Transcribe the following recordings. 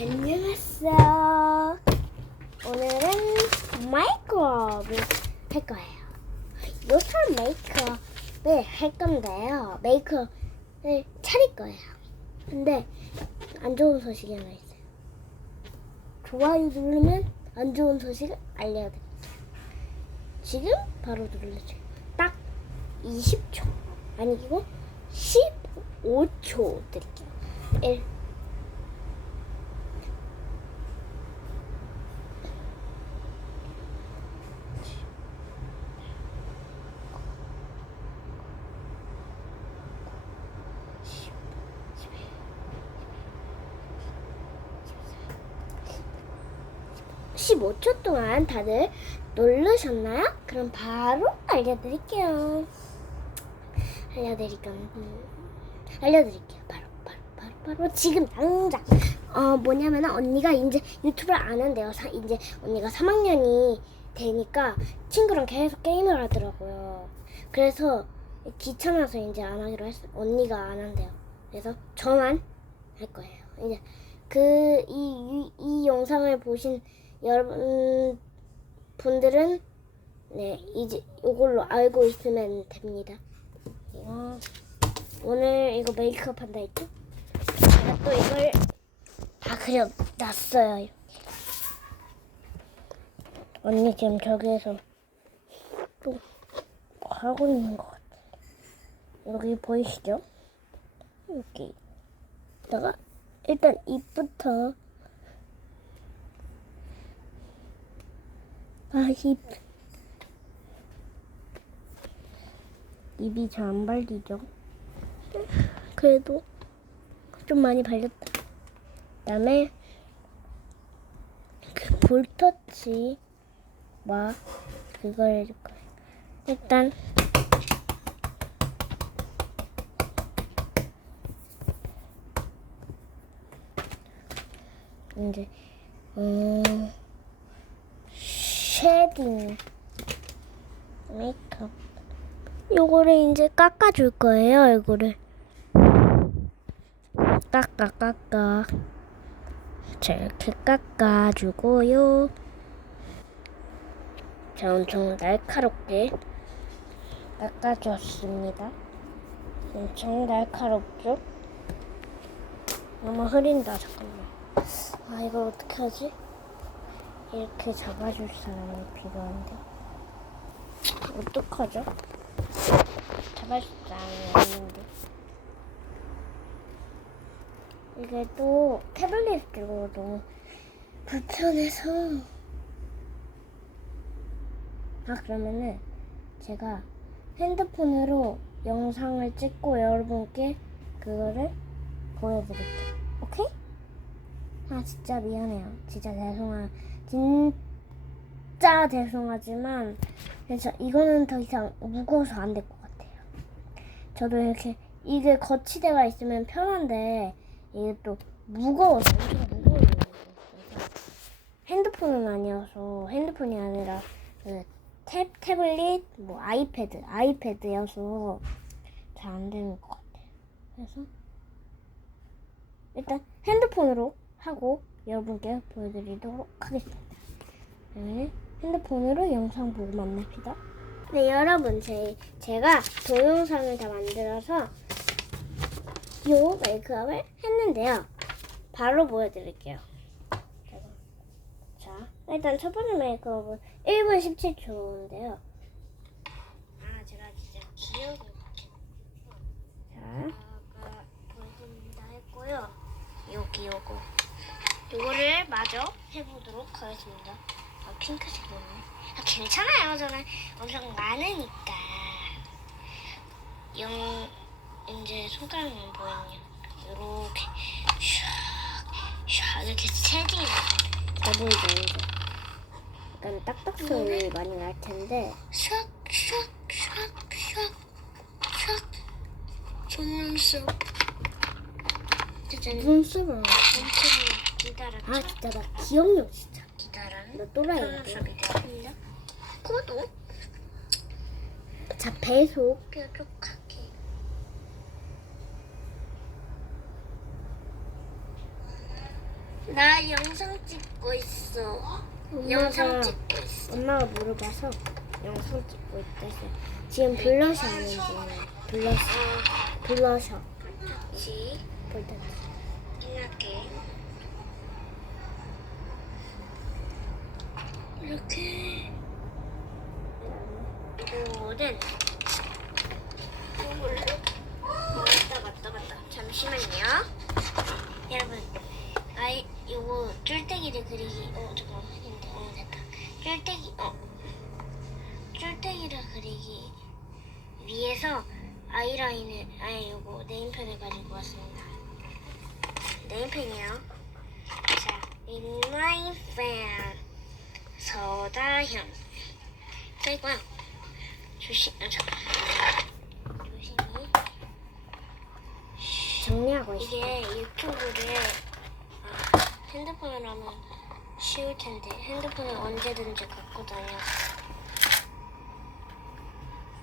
안녕하세요. 오늘은 마이크업을 할 거예요. 요철 메이크업을 할 건데요. 메이크업을 차릴 거예요. 근데 안 좋은 소식이 하나 있어요. 좋아요 누르면 안 좋은 소식을 알려드릴게요. 지금 바로 눌러주세요. 딱 20초 아니고 15초 드릴게요. 1 15초 동안 다들 누르셨나요? 그럼 바로 알려드릴게요. 알려드릴게요. 음, 알려드릴게요. 바로, 바로, 바로, 바로 지금 당장. 어, 뭐냐면 언니가 이제 유튜브를 안 한대요. 사, 이제 언니가 3학년이 되니까 친구랑 계속 게임을 하더라고요. 그래서 귀찮아서 이제 안 하기로 했어요. 언니가 안 한대요. 그래서 저만 할 거예요. 이제 그 이 이 영상을 보신 여러분 분들은 네 이제 이걸로 알고 있으면 됩니다. 이거 오늘 이거 메이크업 한다 했죠? 제가 또 이걸 다 그려놨어요. 이렇게. 언니 지금 저기에서 또 하고 있는 것 같아요. 여기 보이시죠? 여기 다가 일단 입부터 입. 입이 잘 안 발리죠? 그래도 좀 많이 발렸다. 그다음에 그 볼터치 와 그걸 해줄 거예요. 일단 이제 음. 쉐딩 메이크업. 요거를 이제 깎아줄 거예요 얼굴을. 깎아 깎아. 자 이렇게 깎아주고요. 자 엄청 날카롭게 깎아줬습니다. 엄청 날카롭죠? 너무 흐린다 잠깐만. 아 이걸 어떻게 하지? 이렇게 잡아줄 사람이 필요한데. 어떡하죠? 잡아줄 사람이 없는데. 이게 또 태블릿 들고 너무 불편해서. 아 그러면은 제가 핸드폰으로 영상을 찍고 여러분께 그거를 보여드릴게요. 오케이? 아 진짜 미안해요. 진짜 죄송한 진짜 죄송하지만 그래서 이거는 더 이상 무거워서 안 될 것 같아요. 저도 이렇게 이게 거치대가 있으면 편한데 이게 또 무거워서 엄청 무거워요. 핸드폰은 아니어서 핸드폰이 아니라 그 탭, 태블릿, 뭐 아이패드, 아이패드여서 잘 안 되는 것 같아요. 그래서 일단 핸드폰으로 하고 여러분께 보여드리도록 하겠습니다. 네, 핸드폰으로 영상 보고 만납시다. 네, 여러분, 제, 제가 동영상을 다 만들어서 요 메이크업을 했는데요. 바로 보여드릴게요. 자, 일단 첫 번째 메이크업은 1분 17초인데요. 아, 제가 진짜 기억을 자, 아까 보여드린다 했고요. 여기 요거. 요거를 마저 해보도록 하겠습니다. 아, 핑크색이네. 아, 괜찮아요. 저는 엄청 많으니까. 영, 이제 손가락은 보이냐. 요렇게, 샥, 샥, 이렇게 나요. 잘 보이죠, 이제. 약간 딱딱 소리 많이 날 텐데. 샥, 샥, 샥, 샥, 샥. 속눈썹. 눈썹을 엄청 기다렸죠? 아 진짜 나 기억력 진짜 기다란 나 또라이야 코도 자 배속 뾰족하게 나 영상 찍고 있어. 영상 찍고 있어. 엄마가 물어봐서 영상 찍고 있대서 지금 블러셔 하는 중이에요. 블러셔, 블러셔. 지 볼텐. 이렇게 이렇게. 이거는 이걸로 왔다 갔다. 갔다 잠시만요. 여러분 아이 이거 쫄대기를 그리기 어 잠깐만 어. 됐다. 쫄대기 어. 쫄대기를 그리기 위해서 아이라인을 아니 요거 네임펜을 가지고 왔습니다. 네임펜이요. 자 in my 서다현. 그리고요 조심 아 잠깐. 조심히. 정리하고 있어. 이게 유튜브를 아, 핸드폰으로 하면 쉬울 텐데 핸드폰을 언제든지 갖고 다녀.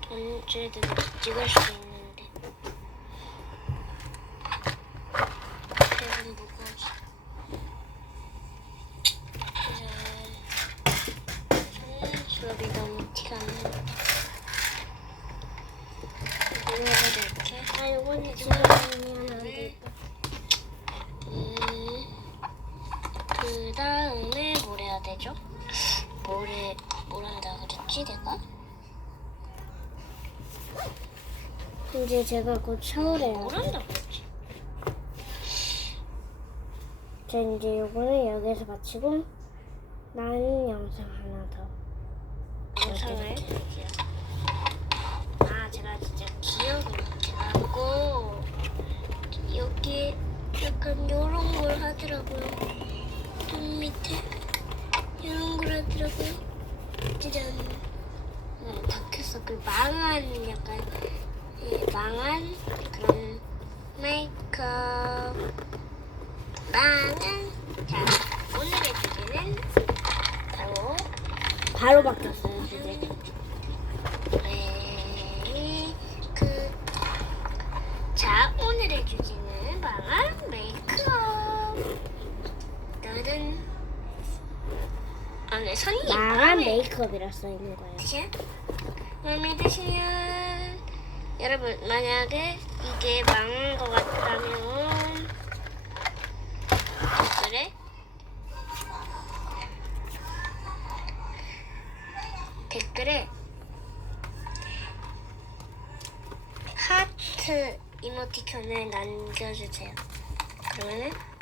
언제든지 찍을 수 있는데 대본 무거워서 이제 수업이 너무 티가 안 나요 이렇게 아, 요거는 지금 미안한데. 음, 그 다음에 뭘 해야 되죠? 뭘, 해, 뭘 한다 그랬지, 내가? 이제 제가 곧 샤워를 해요. 뭘 한다 그랬지? 저 이제 요거는 여기서 마치고 나는 영상 하나 더. 영상을 아, 제가 진짜 기억이 나고 여기 약간 요런 걸 하더라고요. 눈 밑에 이런 걸 하더라고요. 짜잔. 네, 다크서클 망한 약간 예, 망한 그런 메이크업 망한 자 오늘의 주제는 바로 바로 바뀌었어요, 주제. 메이크 자 오늘의 주제는 망한 메이크업 너는 오늘 손이 망한 메이크업이라 써 있는 거예요. 드세요? 마음에 드시면 여러분 만약에 이게 망한 것 같다면 댓글에 댓글에 하트 이모티콘을 남겨주세요. 그러면은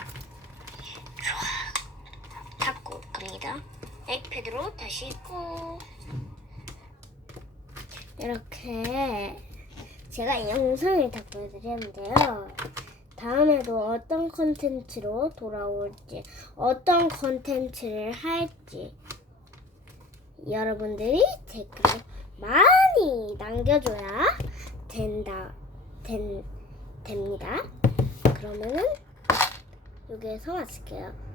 갑니다. 액패드로 다시 고 이렇게 제가 영상을 다 보여드렸는데요. 다음에도 어떤 컨텐츠로 돌아올지, 어떤 컨텐츠를 할지 여러분들이 댓글을 많이 남겨줘야 된다, 된, 됩니다. 그러면은 여기에서 마칠게요.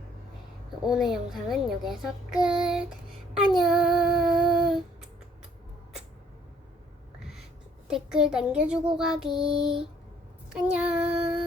오늘 영상은 여기에서 끝. 안녕. 댓글 남겨주고 가기. 안녕.